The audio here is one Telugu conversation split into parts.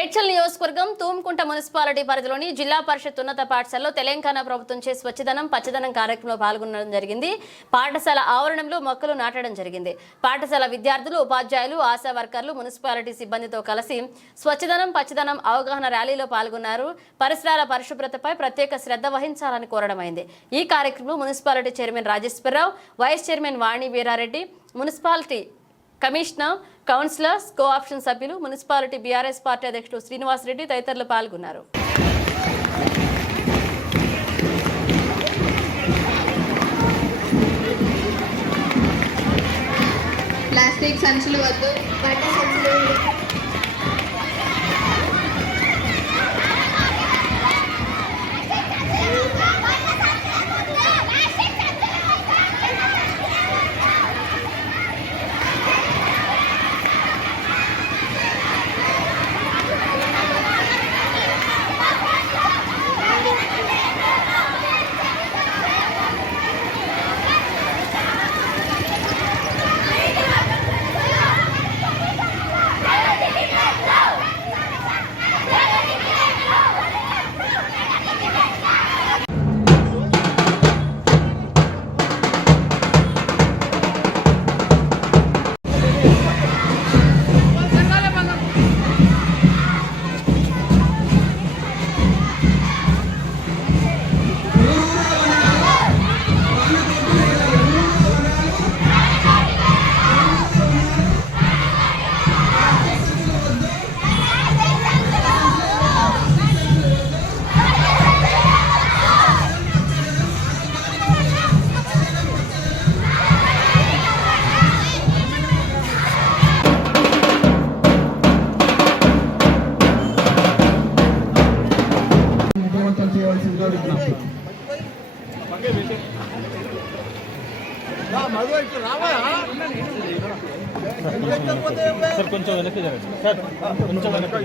మేడ్చల్ నియోజకవర్గం తూమ్కుంట మున్సిపాలిటీ పరిధిలోని జిల్లా పరిషత్ ఉన్నత పాఠశాలలో తెలంగాణ ప్రభుత్వం చే స్వచ్ఛదనం పచ్చదనం కార్యక్రమంలో పాల్గొనడం జరిగింది. పాఠశాల ఆవరణంలో మొక్కలు నాటడం జరిగింది. పాఠశాల విద్యార్థులు, ఉపాధ్యాయులు, ఆశా వర్కర్లు, మున్సిపాలిటీ సిబ్బందితో కలిసి స్వచ్ఛదనం పచ్చదనం అవగాహన ర్యాలీలో పాల్గొన్నారు. పరిసరాల పరిశుభ్రతపై ప్రత్యేక శ్రద్ధ వహించాలని కోరడమైంది. ఈ కార్యక్రమంలో municipality chairman Rajeshwararao, vice chairman Vani Veerareddy, municipality commissioner, councillors, cooption సభ్యులు, మున్సిపాలిటీ బీఆర్ఎస్ పార్టీ అధ్యక్షుడు శ్రీనివాస్ రెడ్డి తదితరులు పాల్గొన్నారు. ప్లాస్టిక్ సంచులు వద్దు, బట్ట సంచులు సార్ కొంచెం వెనక్కి జరగండి సార్, కొంచెం వెనక్కి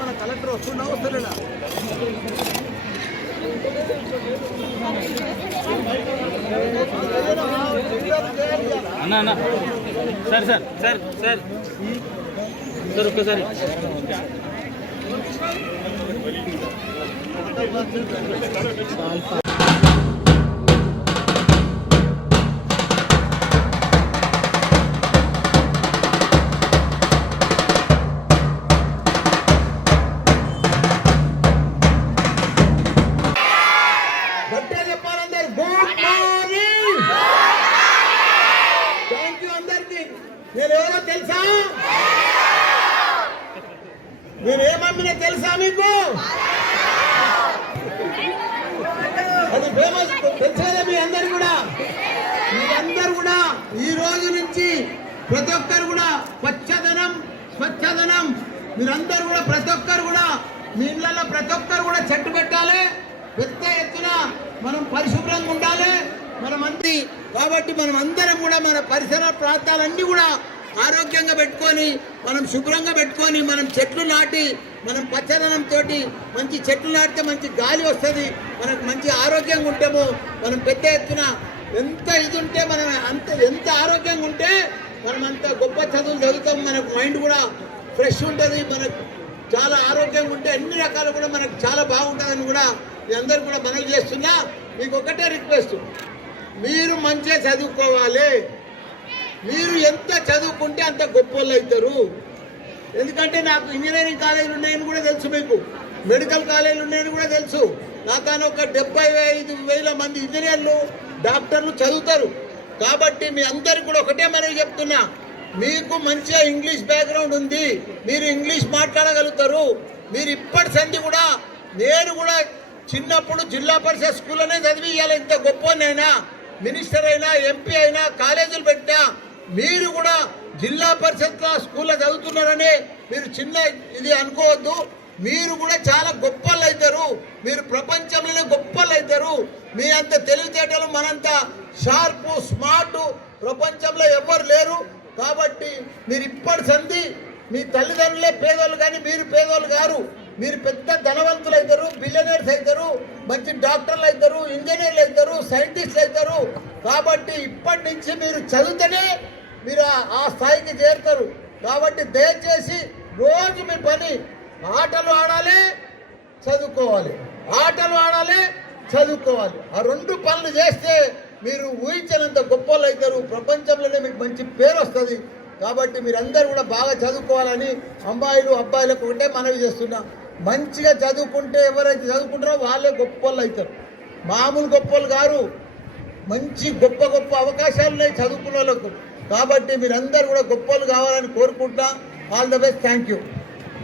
మన కలెక్టర్ వస్తున్నా వస్తలేడా? అన్న అన్న sir sir sir sir sir ఒక్కసారి మీరెవరో తెలుసా? మీరేమమ్మినా తెలుసా మీకు? అది ఫేమస్ తెలిసేదా మీ అందరు కూడా? మీరందరూ కూడా ఈ రోజు నుంచి ప్రతి ఒక్కరు కూడా పచ్చదనం స్వచ్ఛదనం, మీరందరూ కూడా ప్రతి ఒక్కరు కూడా మీ ఇళ్లలో ప్రతి ఒక్కరు కూడా చెట్టు పెట్టాలి. పెద్ద ఎత్తున మనం పరిశుభ్రంగా ఉండాలి. కాబట్టి మనం అందరం కూడా మన పరిసర ప్రాంతాలన్నీ కూడా ఆరోగ్యంగా పెట్టుకొని, మనం శుభ్రంగా పెట్టుకొని, మనం చెట్లు నాటి, మనం పచ్చదనంతో మంచి చెట్లు నాటితే మంచి గాలి వస్తుంది. మనకు మంచి ఆరోగ్యంగా ఉంటాము. మనం పెద్ద ఎత్తున ఎంత ఇది ఉంటే మనం ఎంత ఆరోగ్యంగా ఉంటే మనం అంత గొప్ప చదువులు చదువుతాం. మనకు మైండ్ కూడా ఫ్రెష్ ఉంటుంది. మనకు చాలా ఆరోగ్యంగా ఉంటే అన్ని రకాలు కూడా మనకు చాలా బాగుంటుందని కూడా మీ అందరూ కూడా మనవి చేస్తున్నా. మీకు ఒకటే రిక్వెస్ట్, మీరు మంచిగా చదువుకోవాలి. మీరు ఎంత చదువుకుంటే అంత గొప్ప వాళ్ళు అవుతారు. ఎందుకంటే నాకు ఇంజనీరింగ్ కాలేజీలు ఉన్నాయని కూడా తెలుసు, మీకు మెడికల్ కాలేజీలు ఉన్నాయని కూడా తెలుసు. నాకన్నా ఒక 75,000 మంది ఇంజనీర్లు, డాక్టర్లు చదువుతారు. కాబట్టి మీ అందరికి కూడా ఒకటే మనవి చెప్తున్నా, మీకు మంచిగా ఇంగ్లీష్ బ్యాక్గ్రౌండ్ ఉంది, మీరు ఇంగ్లీష్ మాట్లాడగలుగుతారు. మీరు ఇప్పటి సంది కూడా, నేను కూడా చిన్నప్పుడు జిల్లా పరిషత్ స్కూల్లోనే చదివియాలి. ఇంత గొప్పనైనా మినిస్టర్ అయినా, ఎంపీ అయినా, కాలేజీలు పెట్టినా మీరు కూడా జిల్లా పరిషత్ స్కూల్లో చదువుతున్నారని మీరు చిన్న ఇది అనుకోవద్దు. మీరు కూడా చాలా గొప్పలు అవుతారు. మీరు ప్రపంచంలోనే గొప్పలు అవుతారు. మీ అంత తెలివితేటలు, మనంత షార్పు స్మార్ట్ ప్రపంచంలో ఎవరు లేరు. కాబట్టి మీరు ఇప్పటి సంధి మీ తల్లిదండ్రులే పేదోళ్ళు కానీ మీరు పేదోళ్ళు గారు. మీరు పెద్ద ధనవంతులు అవుతారు, బిలియనర్స్ అవుతారు, మంచి డాక్టర్లు అవుతారు, ఇంజనీర్లు అవుతారు, సైంటిస్టులు అవుతారు. కాబట్టి ఇప్పటి నుంచి మీరు చదివితేనే మీరు ఆ స్థాయికి చేరుతారు. కాబట్టి దయచేసి రోజు మీ పని ఆటలు ఆడాలి, చదువుకోవాలి, ఆటలు ఆడాలి, చదువుకోవాలి. ఆ రెండు పనులు చేస్తే మీరు ఊహించినంత గొప్పలు అవుతారు. ప్రపంచంలోనే మీకు మంచి పేరు వస్తుంది. కాబట్టి మీరందరూ కూడా బాగా చదువుకోవాలని అమ్మాయిలు అబ్బాయిలకు ఒకటే మనవి చేస్తున్నా. మంచిగా చదువుకుంటే ఎవరైతే చదువుకుంటారో వాళ్ళే గొప్పలు అవుతారు, మామూలు గొప్పలు గారు. మంచి గొప్ప గొప్ప అవకాశాలు ఉన్నాయి చదువుకున్న వాళ్ళకు. కాబట్టి మీరందరూ కూడా గొప్పలు కావాలని కోరుకుంటా. All the best. Thank you.